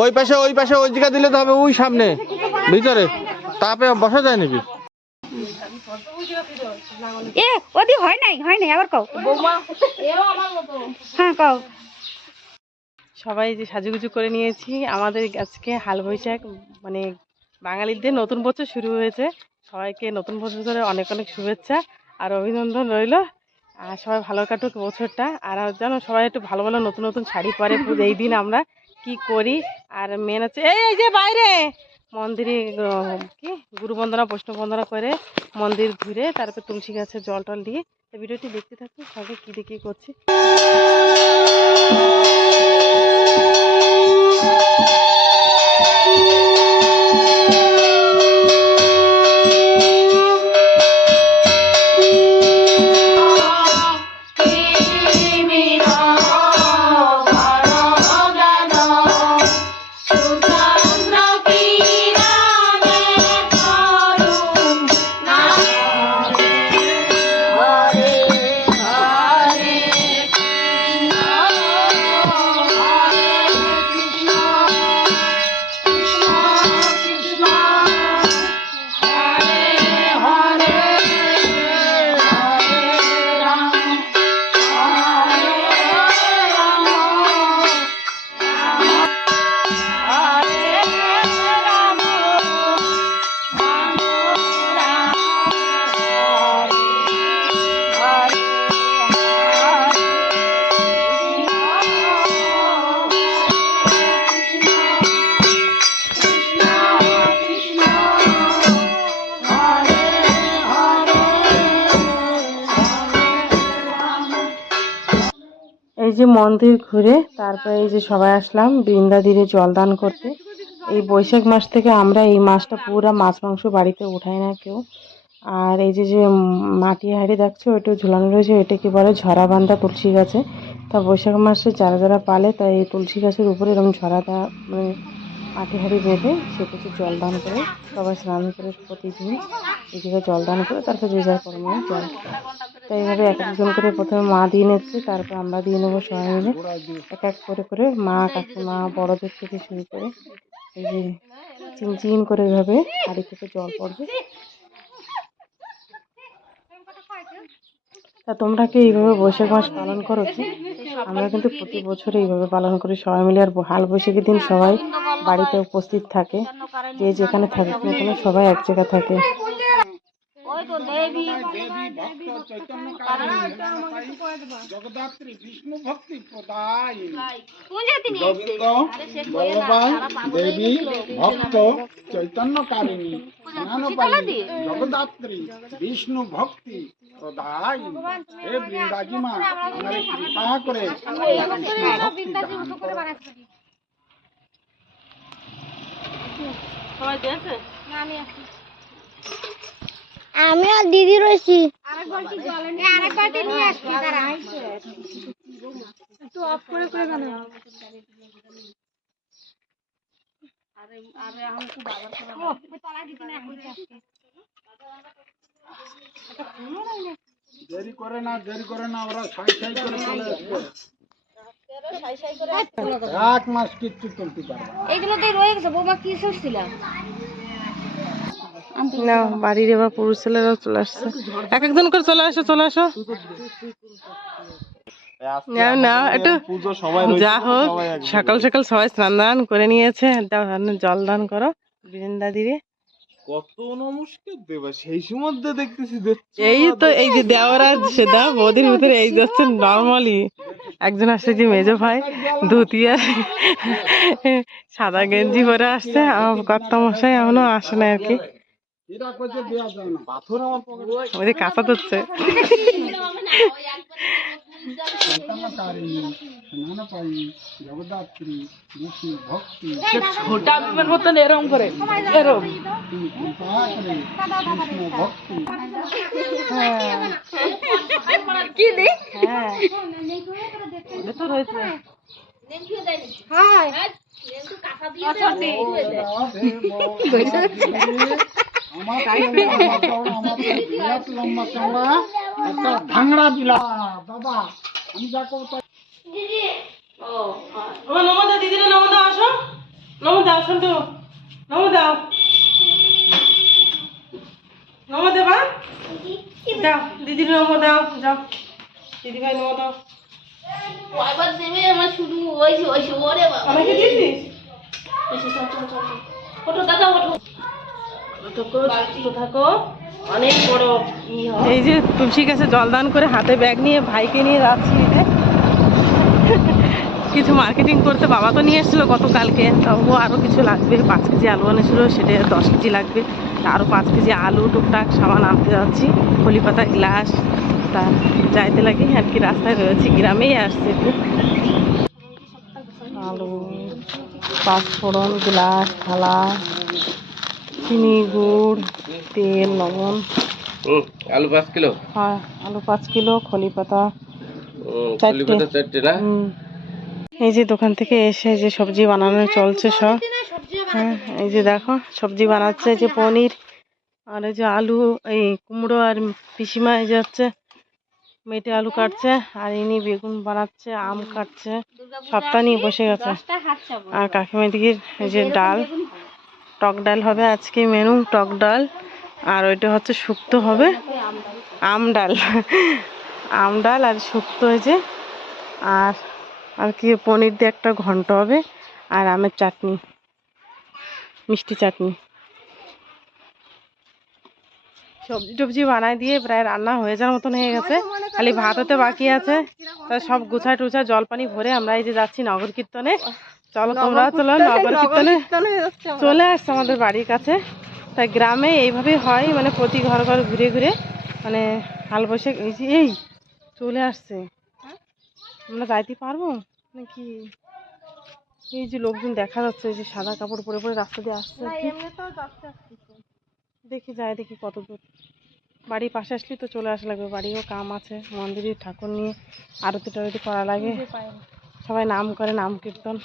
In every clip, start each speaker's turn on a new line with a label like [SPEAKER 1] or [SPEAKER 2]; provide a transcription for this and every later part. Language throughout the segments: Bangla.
[SPEAKER 1] ওই পাশে ওই পাশে ওই দিকে দিলে তো হবে ওই সামনে ভিতরে। তাপে বসা যায় নাকি?
[SPEAKER 2] এ ওদি হয় নাই হয় নাই আবার কও। হ্যাঁ কও।
[SPEAKER 3] সবাই যে সাজুগুজু করে নিয়েছি আমাদের আজকে হাল বৈশাখ মানে বাঙালিদের নতুন বছর শুরু হয়েছে। সবাইকে নতুন বছরের অনেক অনেক শুভেচ্ছা আর অভিনন্দন রইল। আর সবাই ভালো কাটুক বছরটা। আর জানো, সবাই একটু ভালো ভালো নতুন নতুন শাড়ি পরে এই দিন আমরা কি করি? আর মেন হচ্ছে, এই এই যে বাইরে! মন্দিরে কি? গুরু বন্দনা, বৈষ্ণব বন্দনা করে মন্দির ঘুরে তারপর তুলসী গাছে জল টল দিয়ে ভিডিওটি দেখতে থাকুন, সবাই কী কী করছি। যে মন্দির ঘুরে তারপরে এই যে সবাই আসলাম, বৃন্দা দিয়ে জলদান করতে। এই বৈশাখ মাস থেকে আমরা এই মাসটা পুরো মাছ মাংস বাড়িতে উঠাই না কেউ। আর এই যে যে মাটি হাড়ি দেখছ, ওইটা ঝুলানো রয়েছে, ওইটা কি বলে ঝরা বান্ধা তুলসী গাছে। তা বৈশাখ মাসে যারা যারা পালে, তাই এই তুলসী গাছের উপরে এরকম ঝরা মানে মাটি হাঁড়ি বেঁধে জল দান করে সবাই স্নান করে প্রতিদিন এই জল দান করে, তারপর যে যার পরিমাণে জল। তাই এইভাবে এক একজন করে প্রথমে মা দিয়ে নিচ্ছে, তারপর আমরা দিয়ে নেব সবাই মিলে এক এক করে করে মা, কাকিমা, বড়দের থেকে শুরু করে এই যে চিনচিন করে এভাবে হাঁড়ি থেকে জল পড়বে তা তোমরা কি এইভাবে বৈশাখ মাস পালন করো কি? আমরা কিন্তু প্রতি বছর এইভাবে পালন করি, সবাই মিলে। আর হাল বৈশাখের দিন সবাই বাড়িতে উপস্থিত থাকে। যে যেখানে থাকে না কেন সবাই এক জায়গায় থাকে।
[SPEAKER 4] জগদাত্রী বিষ্ণু ভক্তি প্রদায়। গোবিন্দ বল্লভাই দেবী ভক্ত চৈতন্য কারিণী জগদাত্রী বিষ্ণু ভক্তি প্রদায়। হে বৃন্দাজি মা আমারে কৃপা করে। বিষ্ণু ভক্তি দান করো।
[SPEAKER 5] আমি আর দিদি রয়েছি।
[SPEAKER 4] দেরি করে না দেরি করে না ওরা সাই সাই করে চলে আসবে। এক মাস কিচ্ছু তুলতে পারবে
[SPEAKER 5] রয়ে গেছে বৌমা কি শুনছিলাম
[SPEAKER 3] না বাড়ির এবার পুরুষ ছেলেরাও চলে আসছে। এক একজন করে চলে আসো চলে আসো। নাও নাও একটু যা হোক সকাল সকাল সবাই স্নান দান করে নিয়েছে। জল দান করো বৃন্দা দিরে
[SPEAKER 1] কত নমস্কার দেবা সেই সময় দেখতেছি
[SPEAKER 3] এই তো এই যে দেওয়ারা সেদা বৌদির ভিতরে এই যাচ্ছে নর্মালি একজন আসছে যে মেজো ভাই ধুতি আর সাদা গেঞ্জি পরে আসছে। আমার কর্তা মশাই এখনও আসে না আর কি। কাঁচা ধরছে। ছোটা বিমান মতন এরম করে। এরম। হ্যাঁ। তো রয়েছে
[SPEAKER 4] আমার বিরাট লম্বা চওড়া একটা ভাঙড়া বিলা বাবা আমি যা করব তাই-
[SPEAKER 3] আমার নমো দাও দিদিরা নমো দাও আসো নমো দাও সন্টু নমো দাও নমো দেবা যাও দিদির নমো দাও যাও। দিদি ভাই নমো দাও
[SPEAKER 5] কয়বার দেবে আমার শুধু ওই ওই ওরে বাবা।
[SPEAKER 3] অনেকে দিয়েছিস।
[SPEAKER 5] ওঠো দাদা ওঠো
[SPEAKER 3] থাকো সুস্থ থাকো অনেক বড় এই যে তুলসী গাছে জলদান করে হাতে ব্যাগ নিয়ে ভাইকে নিয়ে যাচ্ছি কিছু মার্কেটিং করতে বাবা তো নিয়ে এসেছিল গতকালকে তবুও আরও কিছু লাগবে, পাঁচ কেজি আলু এনেছিলো, সেটা দশ কেজি লাগবে। আরও পাঁচ কেজি আলু, টুকটাক সামান আনতে যাচ্ছি, কলি পাতা গ্লাস তা যাইতে লাগে, আর কি রাস্তায় রয়েছি, গ্রামেই আসছে একটু। আলু, পাঁচফোড়ন, গ্লাস, থালা চিনি গুড় তেল লবণ।
[SPEAKER 1] আলু পাঁচ কিলো?
[SPEAKER 3] হ্যাঁ আলু পাঁচ কিলো খলি পাতা।
[SPEAKER 1] কলি পাতা চারটে না?
[SPEAKER 3] এই যে দোকান থেকে এসে যে সবজি বানানো চলছে সব। হ্যাঁ এই যে দেখো সবজি বানাচ্ছে এই যে পনির আর এই যে আলু এই কুমড়ো আর পিসিমা এই যে হচ্ছে মেটে আলু কাটছে আর ইনি বেগুন বানাচ্ছে আম কাটছে সবটা নিয়ে বসে গেছে। আর কাকিমা দিদির এই যে ডাল। টক ডাল হবে আজকে মেনু, টক ডাল। আর ওইটা হচ্ছে শুক্তো হবে আম ডাল। আম ডাল আর শুক্তো হয়েছে আর আর কি পনির দিয়ে একটা ঘন্ট হবে, আর আমের চাটনি, মিষ্টি চাটনি। সবজি টবজি বানাই দিয়ে প্রায় রান্না হয়ে যাওয়ার মতন হয়ে গেছে। খালি ভাত হতে বাকি আছে। তা সব গুছায় টুছায় জল পানি ভরে আমরা এই যে যাচ্ছি নগর কীর্তনে। চলো তোমরা চলো নগর কীর্তনে চলে আসছে আমাদের বাড়ির কাছে। তাই গ্রামে এইভাবেই হয় মানে প্রতি ঘর ঘর ঘুরে ঘুরে মানে হাল বসে এই যে এই চলে আসছে। আমরা যাইতে পারব? নাকি এই যে লোকজন দেখা যাচ্ছে এই যে সাদা কাপড় পরে পরে রাস্তা দিয়ে আসছে। দেখি যাই দেখি কত দূর। বাড়ির পাশে আসলে তো চলে আসা লাগবে বাড়িও কাম আছে মন্দিরে ঠাকুর নিয়ে আরতি টারতি করা লাগে। সবাই নাম করে নাম কীর্তন।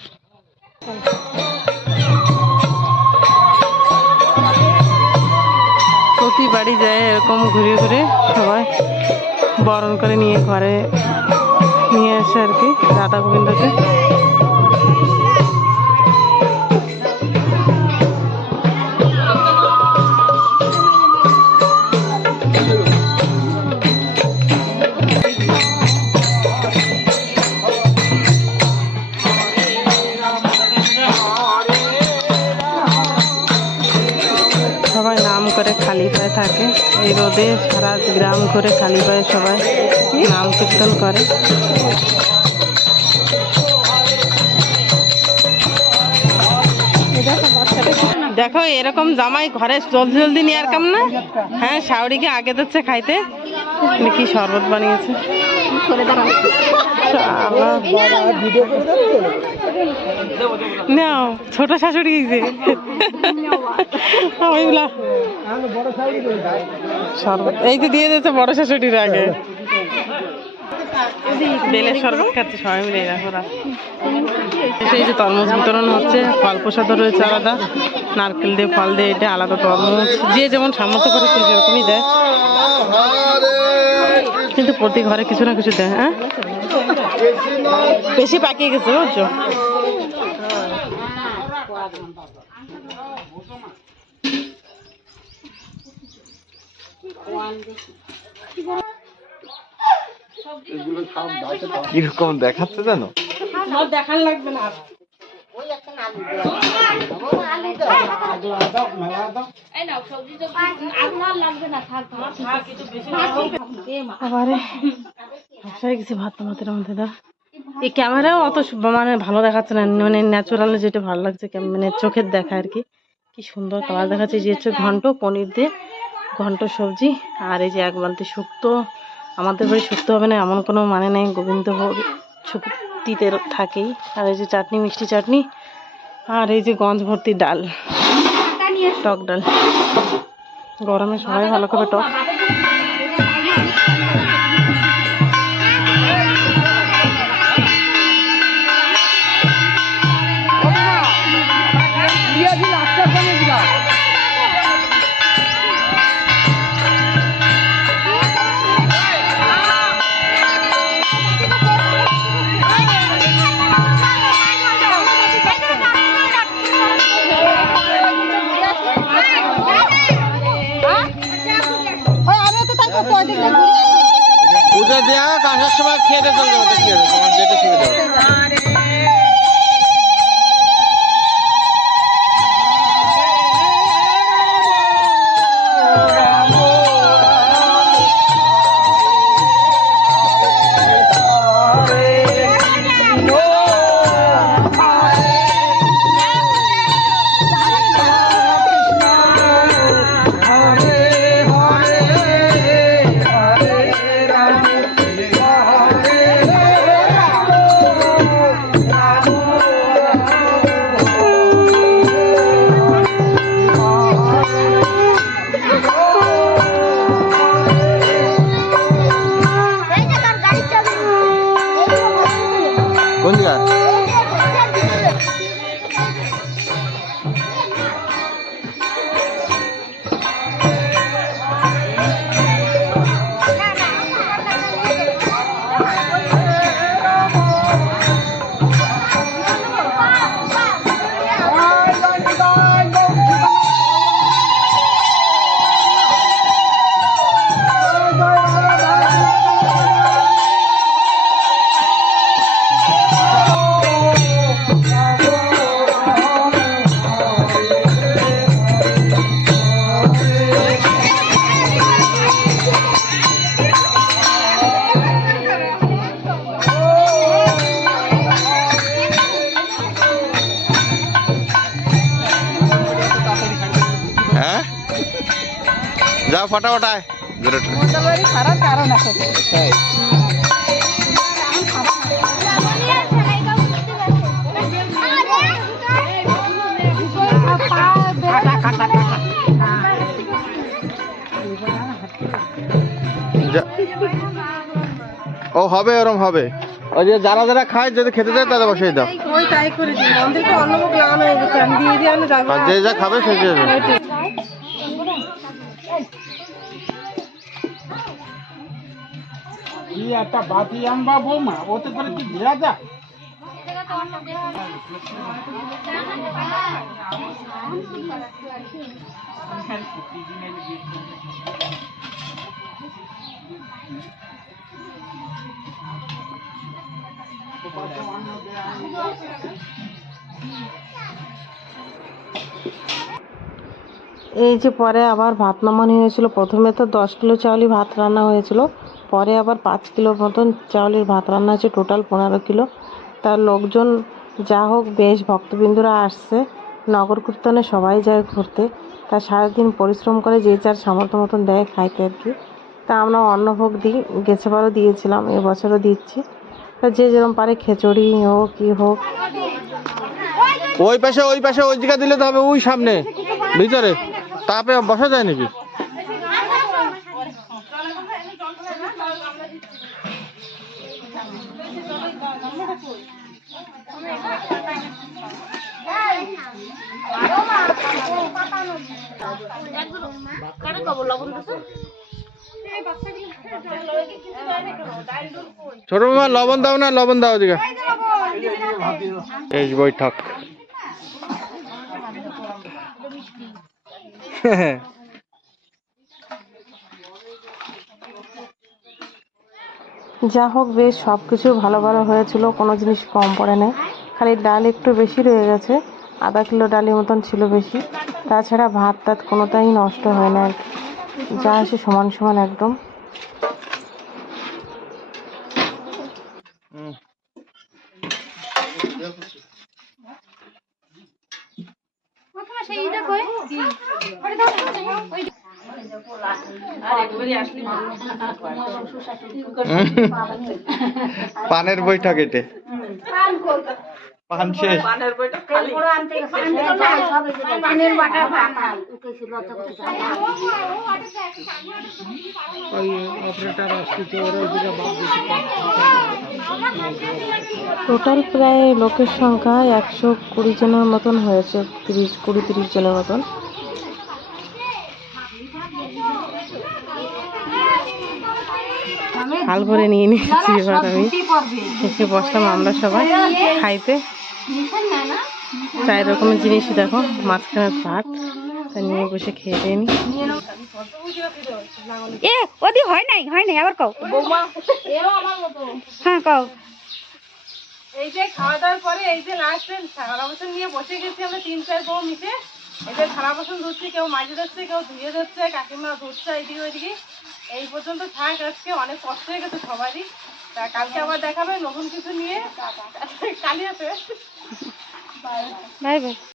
[SPEAKER 3] প্রতি বাড়ি যায় এরকম ঘুরে ঘুরে সবাই বরণ করে নিয়ে ঘরে নিয়ে আসে আর কি, রাধা গোবিন্দকে। থাকে। এই রোদে সারা গ্রাম ঘুরে খালি পায়ে সবাই নাম কীর্তন করে। দেখো, এরকম জামাই ঘরে জলদি জলদি নিয়ে আর কাম না? হ্যাঁ শাওরিকে আগে দিচ্ছে খাইতে। কি শরবত বানিয়েছে। নাও, ছোট শাশুড়ি যে। শরবত এই যে দিয়ে দিয়েছে বড় শাশুড়ির আগে। বেলের শরবত সবাই মিলে সেই যে তরমুজ বিতরণ হচ্ছে, ফল প্রসাদও রয়েছে আলাদা। নারকেল দিয়ে ফল দিয়ে এটা আলাদা তরমুজ। যে যেমন সামর্থ্য করে সে সেরকমই দেয়। কিন্তু প্রতি ঘরে কিছু না কিছু দেয় হ্যাঁ? বেশি পাকিয়ে গেছে, বুঝছ?
[SPEAKER 1] কীরকম দেখাচ্ছে জানো?
[SPEAKER 3] দেখার লাগবে না
[SPEAKER 5] এই নাও সবজি তো আপনার লাগবে না থাক
[SPEAKER 3] আবারে। ভাষায় গেছি ভাত তোমাদের মধ্যে দা এই ক্যামেরাও অত মানে ভালো দেখাচ্ছে না মানে ন্যাচুরাল যেটা ভালো লাগছে মানে চোখের দেখা আর কি। কি সুন্দর কালার দেখাচ্ছে যে হচ্ছে ঘন্ট পনির দিয়ে। ঘন্ট সবজি আর এই যে এক বালতি শুক্ত। আমাদের বাড়ি শুক্ত হবে না এমন কোনো মানে নেই গোবিন্দভোগ শুক্তিতে থাকেই। আর এই যে চাটনি মিষ্টি চাটনি আর এই যে গঞ্জ ভর্তি ডাল টক ডাল। গরমে সবাই ভালো খাবে টক।
[SPEAKER 1] আসার সময় খেয়ে দিয়ে চলে যাব তোমার যেটা সুবিধা হবে। ঠোলে। ও হবে ওরম হবে। ওই যে যারা যারা খায় যদি খেতে চায় তাদের বসিয়ে দাও।
[SPEAKER 3] ওই তাই করে দিই। অন্নভোগ লাগানো হয়ে গেছে। আমি দিয়ে দিয়ে আমি
[SPEAKER 1] যে যা খাবে সে
[SPEAKER 4] একটা
[SPEAKER 3] এই যে পরে আবার ভাত নামানো হয়েছিল। প্রথমে তো দশ কিলো চাউলই ভাত রান্না হয়েছিল। পরে আবার পাঁচ কিলো মতন চাউলের ভাত রান্না হয়েছে টোটাল পনেরো কিলো। তার লোকজন যা হোক, বেশ ভক্তবিন্দুরা আসছে। নগর কীর্তনে সবাই যায় ঘুরতে। তা সারাদিন পরিশ্রম করে যে যার সামর্থ্য মতন দেয় খাইতে আর কি। তা আমরা অন্নভোগ দিই গেছেবারও দিয়েছিলাম এবছরও দিচ্ছি। তা যে যেরকম পারে খিচুড়ি হোক, কি হোক।
[SPEAKER 1] ওই পাশে ওই পাশে, ওই দিকে দিলে তো হবে, ওই সামনে, ভিতরে। তাপে বসা যায় নাকি? ছোট মামা লবণ দাও না লবণ দাও ওদিকে এই যে বৈঠক।
[SPEAKER 3] যা হোক বেশ সব কিছু ভালো ভালো হয়েছিল কোনো জিনিস কম পড়ে না খালি ডাল একটু বেশি রয়ে গেছে। আধা কিলো ডালের মতন ছিল বেশি। তাছাড়া ভাত টাত কোনোটাই নষ্ট হয় না আর যা আছে সমান সমান একদম।
[SPEAKER 1] পানের বৈঠক এটে। পান শেষ।
[SPEAKER 4] ওরা ওইদিকে বাদ
[SPEAKER 3] টোটাল প্রায় লোকের সংখ্যা একশো কুড়ি জনের মতন হয়েছে তিরিশ কুড়ি তিরিশ জনের মতন। হাল ভরে নিয়ে নিয়েছি এবার আমি। এসে বসলাম আমরা সবাই খাইতে। চার রকমের জিনিস দেখো মাঝখানে ভাত তা নিয়ে বসে খেয়ে দিয়ে নি।
[SPEAKER 2] এ ওদি হয় নাই হয় নাই আবার কও। হ্যাঁ কও।
[SPEAKER 3] এই যে খাওয়া দাওয়ার পরে এই যে লাস্টে থালা বাসন নিয়ে বসে গেছি আমরা তিন চার বউ মিশে এই যে থালা বাসন ধুচ্ছি কেউ মাঝে ধরছে কেউ ধুয়ে ধরছে কাকিমা ধুচ্ছে এইদিকে ওইদিকে এই পর্যন্ত থাক আজকে অনেক কষ্ট হয়ে গেছে সবারই। তা কালকে আবার দেখাবে নতুন কিছু নিয়ে। কালিয়াতে
[SPEAKER 2] বাই বাই।